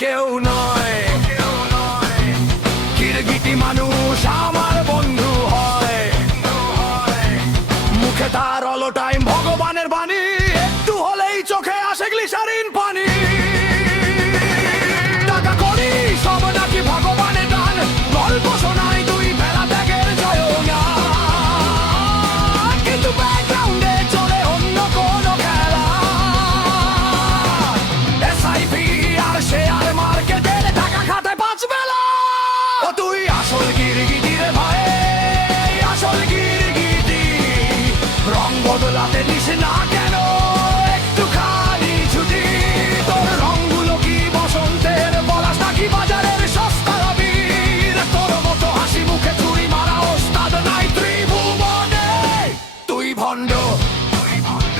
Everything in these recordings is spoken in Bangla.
কেউ নয়, গিরগিটি মানুষ আমার বন্ধু হয়। মুখে তার অল টাইম ভগবানের বাণী, একটু হলেই চোখে আসে গ্লিসারিন পানি। টাকা করি সব নাকি ভগবানের দান, গল্প শোনাই দুই ভেড়া ত্যাগের জয়গান। কিন্তু ব্যাকগ্রাউন্ডে চলে অন্য কোনো খেলা, এসআইপি আর শেয়ার মার্কেটের টাকা খাতে 5 বেলা। ও তুই আসল গিরগিটি রে ভাই, আসল গিরগিটি। রং বদলাতে দিস না কেন একটুখানি ছুটি? তোর রংগুলো কি বসন্তের পলাশ নাকি বাজারের সস্তা আবির? তোর মতো হাসি মুখে চুরি মারা ওস্তাদ নাই ত্রিভুবনে। তুই ভণ্ড, তুই ভণ্ড।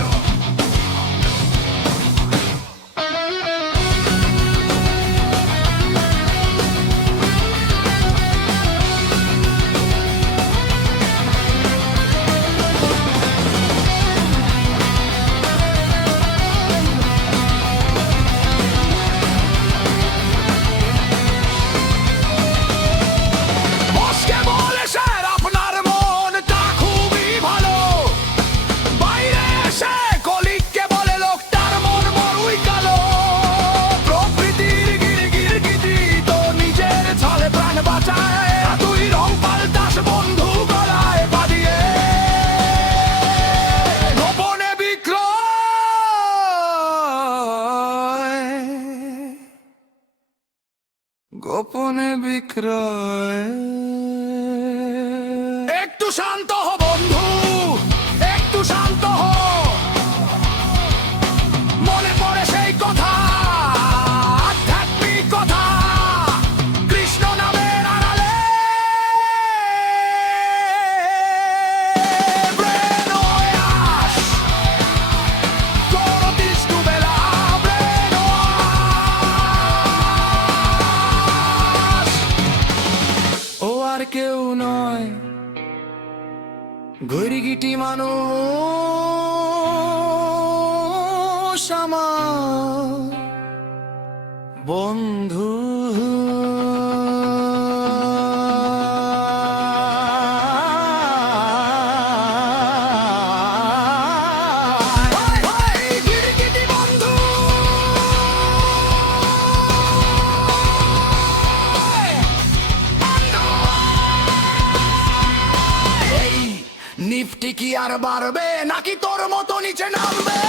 বসকে বলে স্যার আপনার মনটা খুবই ভালো, বাইরে এসে কলিগকে বলে লোকটার মন বড়ই কালো। প্রকৃতির গিরগিটি তো নিজের ছলে প্রাণ বাঁচায়, তুই রং পাল্টাস বন্ধু গলায় পা দিয়ে। গোপনে বিক্রয়, গোপনে বিক্রয়। একটু শান্ত হ বন্ধু, একটু শান্ত হ। মনে পড়ে সেই কথা, আধ্যাত্মিক কথা, কৃষ্ণ নামের আড়ালে brainwash করতিস দুবেলা brainwash। ও আর কেউ নয়, গিরগিটি মানুষ আমার বন্ধু। গিরগিটি বন্ধু, এই নিফটি কি আর বাড়বে নাকি তোর মতো নিচে নামবে?